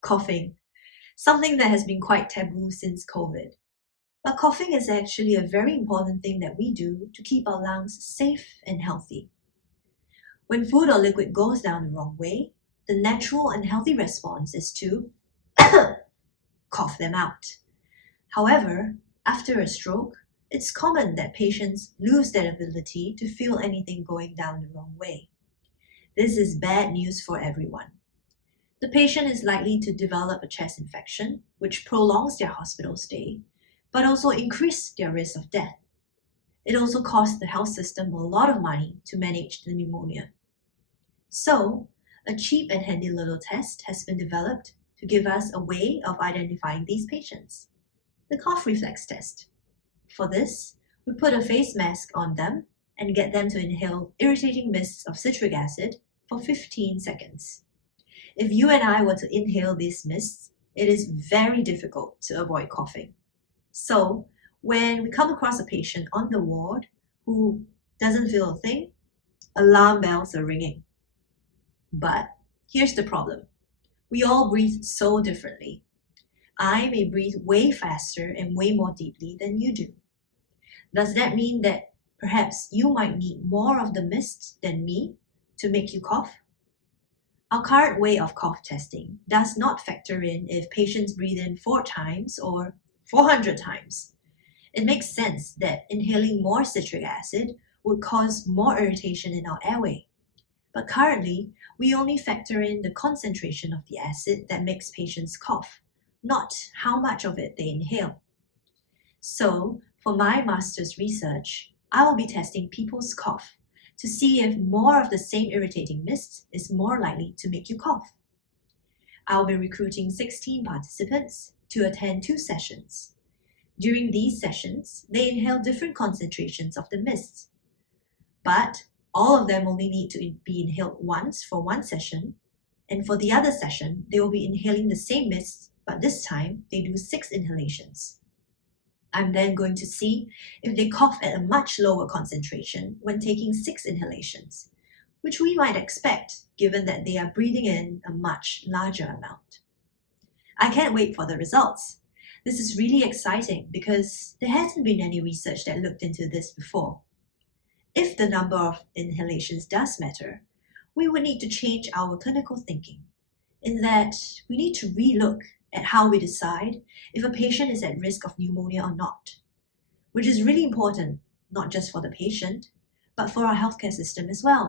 Coughing, something that has been quite taboo since COVID. But coughing is actually a very important thing that we do to keep our lungs safe and healthy. When food or liquid goes down the wrong way, the natural and healthy response is to cough them out. However, after a stroke, it's common that patients lose their ability to feel anything going down the wrong way. This is bad news for everyone. The patient is likely to develop a chest infection, which prolongs their hospital stay, but also increases their risk of death. It also costs the health system a lot of money to manage the pneumonia. So, a cheap and handy little test has been developed to give us a way of identifying these patients. The cough reflex test. For this, we put a face mask on them and get them to inhale irritating mists of citric acid for 15 seconds. If you and I were to inhale these mists, it is very difficult to avoid coughing. So, when we come across a patient on the ward who doesn't feel a thing, alarm bells are ringing. But here's the problem. We all breathe so differently. I may breathe way faster and way more deeply than you do. Does that mean that perhaps you might need more of the mist than me to make you cough? Our current way of cough testing does not factor in if patients breathe in 4 times or 400 times. It makes sense that inhaling more citric acid would cause more irritation in our airway. But currently, we only factor in the concentration of the acid that makes patients cough, not how much of it they inhale. So, for my master's research, I will be testing people's cough to see if more of the same irritating mist is more likely to make you cough. I'll be recruiting 16 participants to attend 2 sessions. During these sessions, they inhale different concentrations of the mist, but all of them only need to be inhaled once for one session, and for the other session, they will be inhaling the same mist, but this time they do 6 inhalations. I'm then going to see if they cough at a much lower concentration when taking 6 inhalations, which we might expect given that they are breathing in a much larger amount. I can't wait for the results. This is really exciting because there hasn't been any research that looked into this before. If the number of inhalations does matter, we would need to change our clinical thinking, in that we need to relook at how we decide if a patient is at risk of pneumonia or not, which is really important, not just for the patient, but for our healthcare system as well.